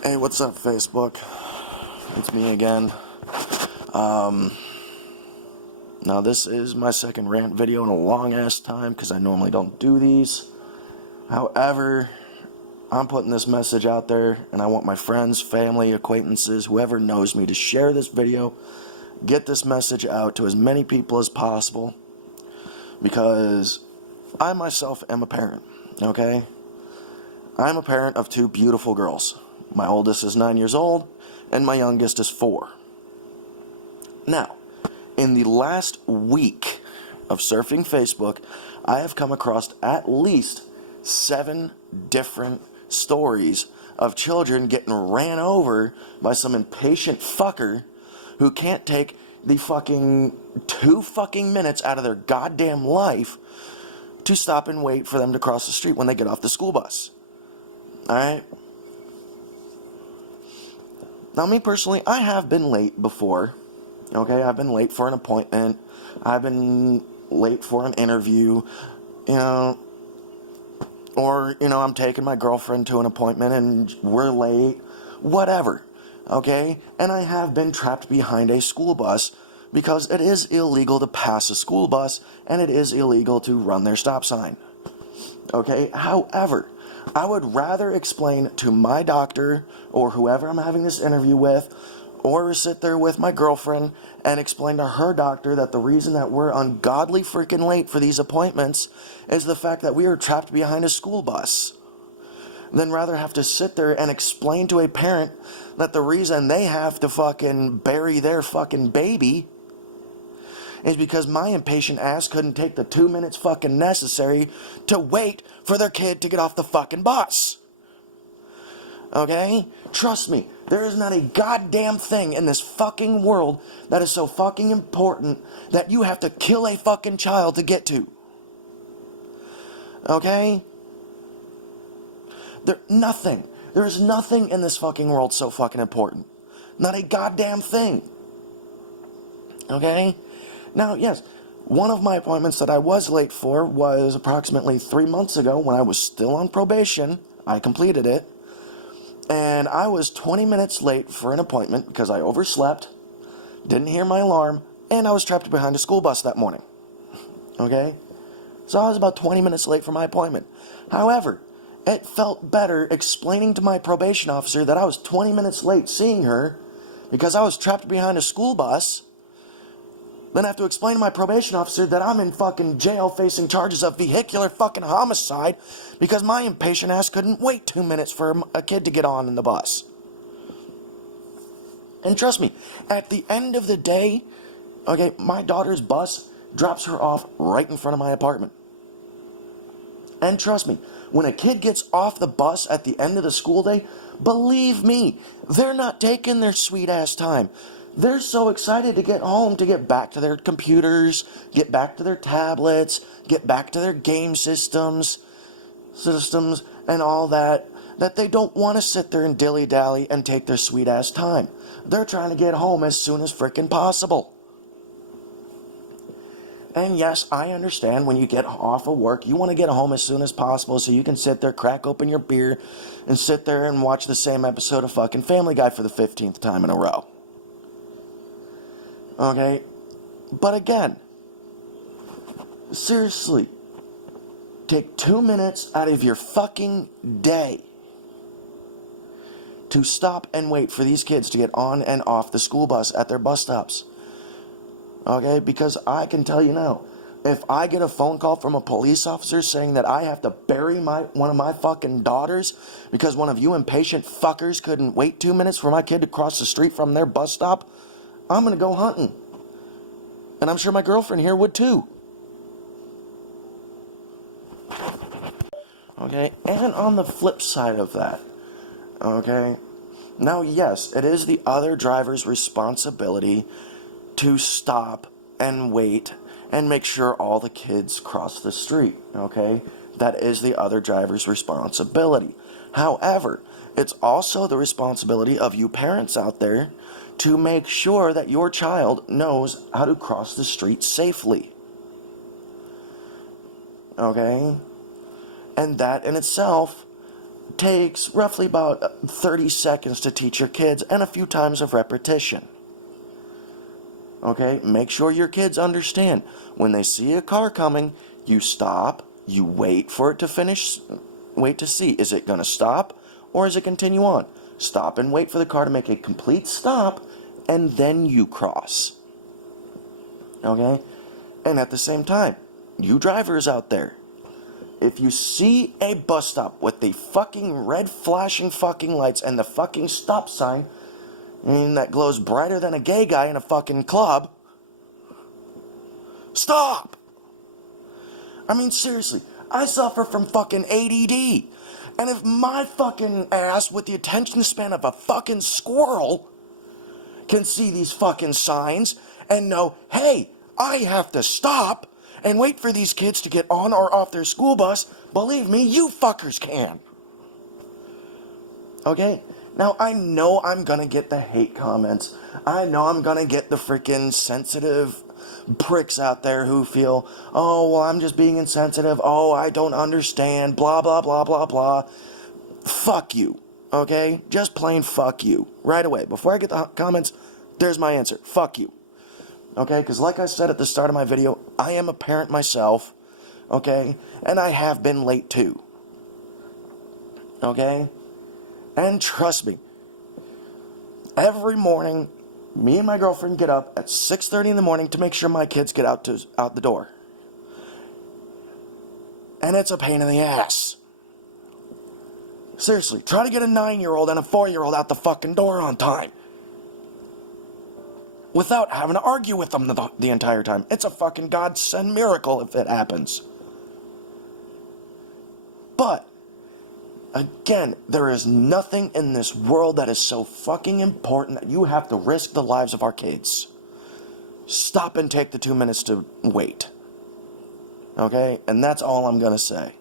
Hey, what's up, Facebook? It's me again. Now this is my second rant video in a long-ass time because I normally don't do these. However, I'm putting this message out there and I want my friends, family, acquaintances, whoever knows me to share this video, get this message out to as many people as possible because I myself am a parent, okay? I'm a parent of two beautiful girls. My oldest is 9 years old, and my youngest is 4. Now, in the last week of surfing Facebook, I have come across at least 7 different stories of children getting ran over by some impatient fucker who can't take the fucking 2 fucking minutes out of their goddamn life to stop and wait for them to cross the street when they get off the school bus. Alright? Now, me personally, I have been late before, okay? I've been late for an appointment. I've been late for an interview, or, I'm taking my girlfriend to an appointment and we're late, whatever, okay? And I have been trapped behind a school bus because it is illegal to pass a school bus and it is illegal to run their stop sign, okay? However, I would rather explain to my doctor or whoever I'm having this interview with, or sit there with my girlfriend and explain to her doctor that the reason that we're ungodly freaking late for these appointments is the fact that we are trapped behind a school bus, than rather have to sit there and explain to a parent that the reason they have to fucking bury their fucking baby is because my impatient ass couldn't take the 2 minutes fucking necessary to wait for their kid to get off the fucking bus. Okay? Trust me, there is not a goddamn thing in this fucking world that is so fucking important that you have to kill a fucking child to get to. Okay? There is nothing in this fucking world so fucking important. Not a goddamn thing. Okay? Now, yes, one of my appointments that I was late for was approximately 3 months ago when I was still on probation. I completed it. And I was 20 minutes late for an appointment because I overslept, didn't hear my alarm, and I was trapped behind a school bus that morning. Okay? So I was about 20 minutes late for my appointment. However, it felt better explaining to my probation officer that I was 20 minutes late seeing her because I was trapped behind a school bus, then I have to explain to my probation officer that I'm in fucking jail facing charges of vehicular fucking homicide because my impatient ass couldn't wait 2 minutes for a kid to get on in the bus. And trust me, at the end of the day, okay, my daughter's bus drops her off right in front of my apartment. And trust me, when a kid gets off the bus at the end of the school day, believe me, they're not taking their sweet ass time. They're so excited to get home, to get back to their computers, get back to their tablets, get back to their game systems and all that they don't want to sit there and dilly-dally and take their sweet-ass time. They're trying to get home as soon as frickin' possible. And yes, I understand when you get off of work, you want to get home as soon as possible so you can sit there, crack open your beer, and sit there and watch the same episode of fucking Family Guy for the 15th time in a row. Okay, but again, seriously, take 2 minutes out of your fucking day to stop and wait for these kids to get on and off the school bus at their bus stops. Okay, because I can tell you now, if I get a phone call from a police officer saying that I have to bury one of my fucking daughters because one of you impatient fuckers couldn't wait 2 minutes for my kid to cross the street from their bus stop, I'm going to go hunting. And I'm sure my girlfriend here would too. Okay, and on the flip side of that, okay, now yes, it is the other driver's responsibility to stop and wait and make sure all the kids cross the street, okay? That is the other driver's responsibility. However, it's also the responsibility of you parents out there to make sure that your child knows how to cross the street safely. Okay? And that in itself takes roughly about 30 seconds to teach your kids and a few times of repetition. Okay, make sure your kids understand. When they see a car coming, you stop, you wait for it to finish, wait to see, is it going to stop or is it continue on? Stop and wait for the car to make a complete stop, and then you cross. Okay? And at the same time, you drivers out there, if you see a bus stop with the fucking red flashing fucking lights and the fucking stop sign, that glows brighter than a gay guy in a fucking club, stop! I mean, seriously, I suffer from fucking ADD. And if my fucking ass, with the attention span of a fucking squirrel, can see these fucking signs and know, hey, I have to stop and wait for these kids to get on or off their school bus, believe me, you fuckers can. Okay? Now, I know I'm gonna get the hate comments. I know I'm gonna get the freaking sensitive pricks out there who feel, oh, well, I'm just being insensitive. Oh, I don't understand. Blah, blah, blah, blah, blah. Fuck you. Okay? Just plain fuck you. Right away. Before I get the comments, there's my answer. Fuck you. Okay? Because like I said at the start of my video, I am a parent myself. Okay? And I have been late too. Okay? And trust me, every morning, me and my girlfriend get up at 6:30 in the morning to make sure my kids get out the door. And it's a pain in the ass. Seriously, try to get a 9-year-old and a 4-year-old out the fucking door on time without having to argue with them the entire time. It's a fucking godsend miracle if it happens. But again, there is nothing in this world that is so fucking important that you have to risk the lives of our kids. Stop and take the 2 minutes to wait. Okay? And that's all I'm gonna say.